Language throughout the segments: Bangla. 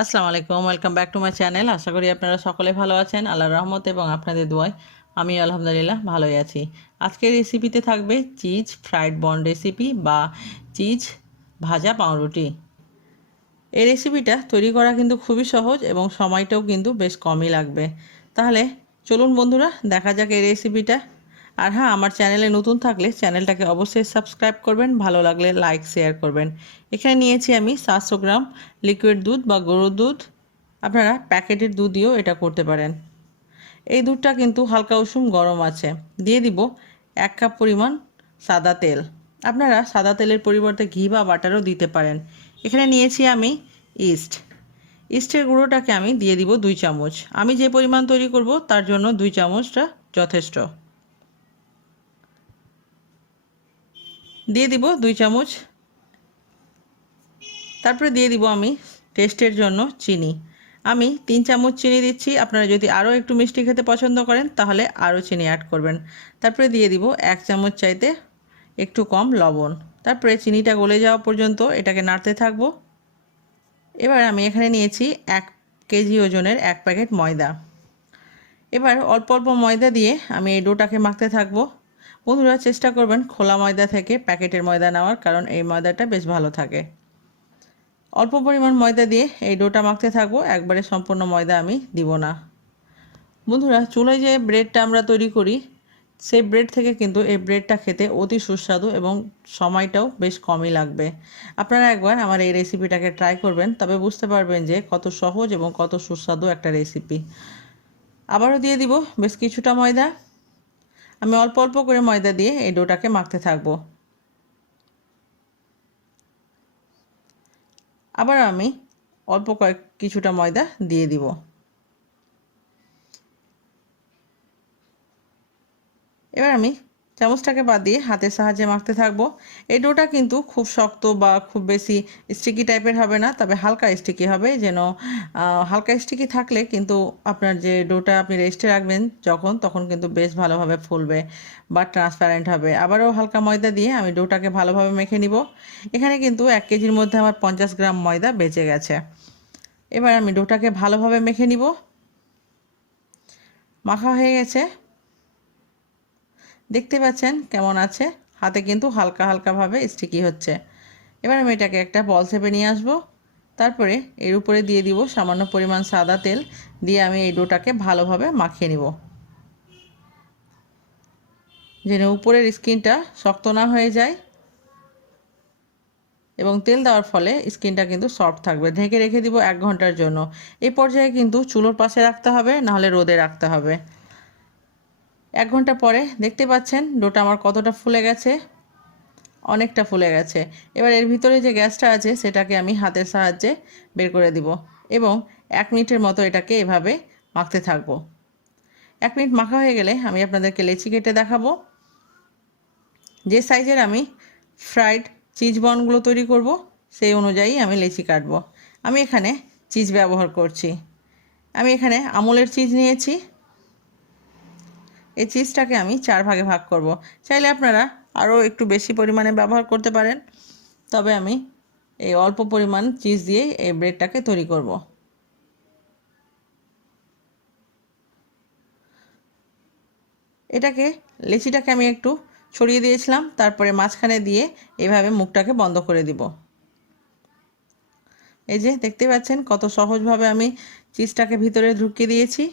আসসালামু আলাইকুম, welcome back to my channel. আশা করি আপনারা সকলে ভালো আছেন। আল্লাহর রহমত এবং আপনাদের দোয়ায় আমি আলহামদুলিল্লাহ ভালোই আছি। আজকের রেসিপিতে থাকবে চিজ ফ্রাইড বন রেসিপি বা চিজ ভাজা পাউরুটি। এই রেসিপিটা তৈরি করা কিন্তু খুবই সহজ এবং সময়টাও কিন্তু বেশ কমই লাগবে। তাহলে চলুন বন্ধুরা, দেখা যাক এই রেসিপিটা। আর হ্যাঁ, আমার চ্যানেলে নতুন থাকলে চ্যানেলটাকে অবশ্যই সাবস্ক্রাইব করবেন, ভালো লাগলে লাইক শেয়ার করবেন। এখানে নিয়েছি আমি 700 গ্রাম লিকুইড দুধ বা গরুর দুধ। আপনারা প্যাকেটের দুধ দিয়েও এটা করতে পারেন। এই দুধটা কিন্তু হালকা উষুম গরম আছে। দিয়ে দিব 1 কাপ পরিমাণ সাদা তেল। আপনারা সাদা তেলের পরিবর্তে ঘি বা বাটারও দিতে পারেন। এখানে নিয়েছি আমি ইস্ট। ইস্টের গুঁড়োটাকে আমি দিয়ে দিব 2 চামচ। আমি যে পরিমাণ তৈরি করব তার জন্য 2 চামচটা যথেষ্ট। দিয়ে দিব 2 চামচ। তারপরে দিয়ে দিব আমি টেস্টের জন্য চিনি। আমি 3 চামচ চিনি দিচ্ছি। আপনারা যদি আরও একটু মিষ্টি খেতে পছন্দ করেন তাহলে আরও চিনি অ্যাড করবেন। তারপরে দিয়ে দিব 1 চামচ চাইতে একটু কম লবণ। তারপরে চিনিটা গলে যাওয়া পর্যন্ত এটাকে নাড়তে থাকবো। এবার আমি এখানে নিয়েছি 1 কেজি ওজনের 1 প্যাকেট ময়দা। এবার অল্প অল্প ময়দা দিয়ে আমি এই ডোটাকে মাখতে থাকবো। বন্ধুরা, চেষ্টা করবেন খোলা ময়দা থেকে প্যাকেটের ময়দা নেওয়ার, কারণ এই ময়দাটা বেশ ভালো থাকে। অল্প পরিমাণ ময়দা দিয়ে এই ডোটা মাখতে থাকবো, একবারে সম্পূর্ণ ময়দা আমি দিব না। বন্ধুরা, চুলায় যে ব্রেডটা আমরা তৈরি করি সেই ব্রেড থেকে কিন্তু এই ব্রেডটা খেতে অতি সুস্বাদু এবং সময়টাও বেশ কমই লাগবে। আপনারা একবার আমার এই রেসিপিটাকে ট্রাই করবেন, তবে বুঝতে পারবেন যে কত সহজ এবং কত সুস্বাদু একটা রেসিপি। আবারও দিয়ে দিব বেশ কিছুটা ময়দা। আমি অল্প অল্প করে ময়দা দিয়ে এই ডোটাকে মাখতে থাকবো। আবার আমি অল্প কিছুটা ময়দা দিয়ে দিব। এবার আমি চামচটাকে বাদ দিয়ে হাতের সাহায্যে মাখতে থাকবো। এই ডোটা কিন্তু খুব শক্ত বা খুব বেশি স্টিকি টাইপের হবে না, তবে হালকা স্টিকি হবে। যেন হালকা স্টিকি থাকলে কিন্তু আপনার যে ডোটা আপনি রেস্টে রাখবেন তখন কিন্তু বেশ ভালোভাবে ফুলবে বা ট্রান্সপারেন্ট হবে। আবারও হালকা ময়দা দিয়ে আমি ডোটাকে ভালোভাবে মেখে নিব। এখানে কিন্তু 1 কেজির মধ্যে আমার 50 গ্রাম ময়দা বেঁচে গেছে। এবার আমি ডোটাকে ভালোভাবে মেখে নিব। মাখা হয়ে গেছে, দেখতে পাচ্ছেন কেমন আছে। হাতে কিন্তু হালকা হালকাভাবে স্টিকি হচ্ছে। এবার আমি এটাকে একটা বল শেপে নিয়ে আসবো। তারপরে এর উপরে দিয়ে দিব সামান্য পরিমাণ সাদা তেল। দিয়ে আমি এই ডোটাকে ভালোভাবে মাখিয়ে নিব, যেন উপরের স্কিনটা শক্ত না হয়ে যায়। এবং তেল দেওয়ার ফলে স্কিনটা কিন্তু সফট থাকবে। ঢেকে রেখে দিব 1 ঘন্টার জন্য। এই পর্যায়ে কিন্তু চুলোর পাশে রাখতে হবে, নাহলে রোদে রাখতে হবে। 1 ঘন্টা পরে দেখতে পাচ্ছেন ডোটা আমার কতটা ফুলে গেছে, অনেকটা ফুলে গেছে। এবার এর ভিতরে যে গ্যাসটা আছে সেটাকে আমি হাতের সাহায্যে বের করে দিব এবং 1 মিনিটের মতো এটাকে এভাবে মাখতে থাকবো। 1 মিনিট মাখা হয়ে গেলে আমি আপনাদেরকে লেচি কেটে দেখাবো। যে সাইজের আমি ফ্রাইড চিজ বনগুলো তৈরি করব সেই অনুযায়ী আমি লেচি কাটবো। আমি এখানে চিজ ব্যবহার করছি। আমি এখানে আমুলের চিজ নিয়েছি। এই চিজটাকে আমি 4 ভাগে ভাগ করব। চাইলে আপনারা আরও একটু বেশি পরিমাণে ব্যবহার করতে পারেন, তবে আমি এই অল্প পরিমাণ চিজ দিয়ে এই ব্রেডটাকে তৈরি করব। লেচিটাকে আমি একটু ছড়িয়ে দিয়েছিলাম, তারপরে মাঝখানে দিয়ে এভাবে মুখটাকে বন্ধ করে দিব। এই যে দেখতে পাচ্ছেন কত সহজভাবে আমি চিজটাকে ভিতরে ঢুকিয়ে দিয়েছি।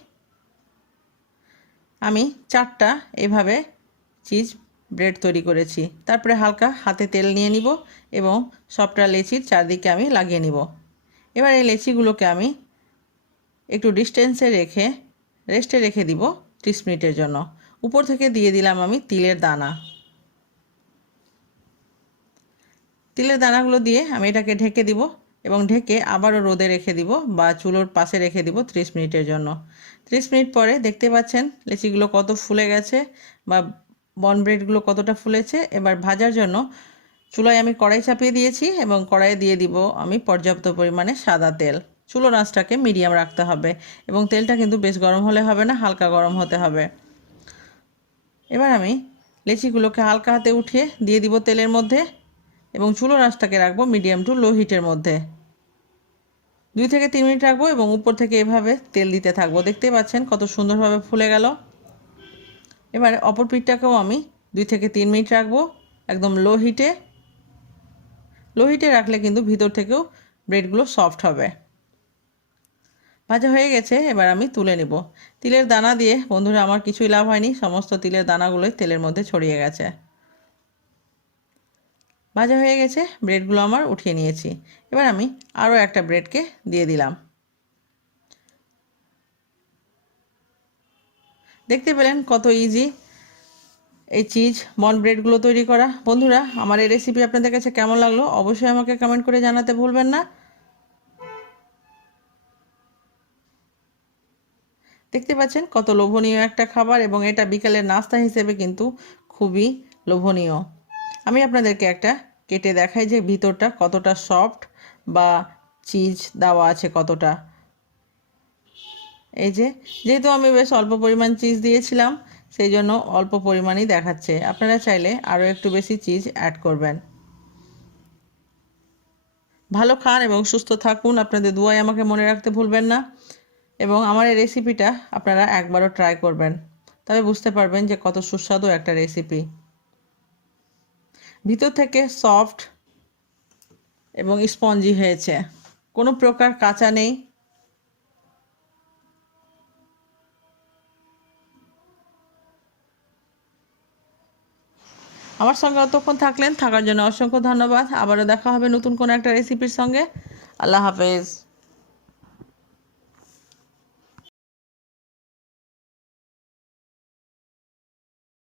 আমি 4টা এভাবে চিজ ব্রেড তৈরি করেছি। তারপরে হালকা হাতে তেল নিয়ে নিব এবং সবটা লেচির চারদিকে আমি লাগিয়ে নিব। এবার এই লেচিগুলোকে আমি একটু ডিস্টেন্সে রেস্টে রেখে দিব 30 মিনিটের জন্য। উপর থেকে দিয়ে দিলাম আমি তিলের দানা। তিলের দানাগুলো দিয়ে আমি এটাকে ঢেকে দিব এবং ঢেকে আবারও রোদে রেখে দিব বা চুলোর পাশে রেখে দিব 30 মিনিটের জন্য। 30 মিনিট পরে দেখতে পাচ্ছেন লেচিগুলো কত ফুলে গেছে বা বন ব্রেডগুলো কতটা ফুলেছে। এবার ভাজার জন্য চুলায় আমি কড়াই চাপিয়ে দিয়েছি এবং কড়াইয়ে দিয়ে দিব আমি পর্যাপ্ত পরিমাণে সাদা তেল। চুলোর আঁচটাকে মিডিয়াম রাখতে হবে এবং তেলটা কিন্তু বেশ গরম হলে হবে না, হালকা গরম হতে হবে। এবার আমি লেচিগুলোকে হালকা হাতে উঠিয়ে দিয়ে দিব তেলের মধ্যে এবং চুলোর আঁচটাকে রাখবো মিডিয়াম টু লো হিটের মধ্যে। 2 থেকে 3 মিনিট রাখবো এবং উপর থেকে এভাবে তেল দিতে থাকবো। দেখতেই পাচ্ছেন কত সুন্দরভাবে ফুলে গেল। এবার অপর পিঠটাকেও আমি 2 থেকে 3 মিনিট রাখবো একদম লো হিটে রাখলে কিন্তু ভিতর থেকেও ব্রেডগুলো সফট হবে। ভাজা হয়ে গেছে, এবার আমি তুলে নেব। তিলের দানা দিয়ে বন্ধুরা আমার কিছুই লাভ হয়নি, সমস্ত তিলের দানাগুলোই তেলের মধ্যে ছড়িয়ে গেছে। ভাজা হয়ে গেছে, ব্রেডগুলো আমার উঠিয়ে নিয়েছি। এবার আমি আরও একটা ব্রেডকে দিয়ে দিলাম। দেখতে পেলেন কত ইজি এই চিজ বন ব্রেডগুলো তৈরি করা। বন্ধুরা, আমার এই রেসিপি আপনাদের কাছে কেমন লাগলো অবশ্যই আমাকে কমেন্ট করে জানাতে ভুলবেন না। দেখতে পাচ্ছেন কত লোভনীয় একটা খাবার, এবং এটা বিকালের নাস্তা হিসেবে কিন্তু খুবই লোভনীয়। আমি আপনাদেরকে একটা কেটে দেখাই যে ভিতরটা কতটা সফট বা চিজ দেওয়া আছে কতটা। এই যে, যেহেতু আমি বেশ অল্প পরিমাণ চিজ দিয়েছিলাম সেই জন্য অল্প পরিমাণই দেখাচ্ছে। আপনারা চাইলে আরও একটু বেশি চিজ অ্যাড করবেন। ভালো খান এবং সুস্থ থাকুন, আপনাদের দুয়ায় আমাকে মনে রাখতে ভুলবেন না। এবং আমার এই রেসিপিটা আপনারা একবারও ট্রাই করবেন, তবে বুঝতে পারবেন যে কত সুস্বাদু একটা রেসিপি। ভিতর থেকে সফট এবং স্পঞ্জি হয়েছে, কোনো প্রকার কাঁচা নেই। আমার সঙ্গে অতক্ষণ থাকার জন্য অসংখ্য ধন্যবাদ। আবারও দেখা হবে নতুন কোনো একটা রেসিপির সঙ্গে। আল্লাহ হাফেজ।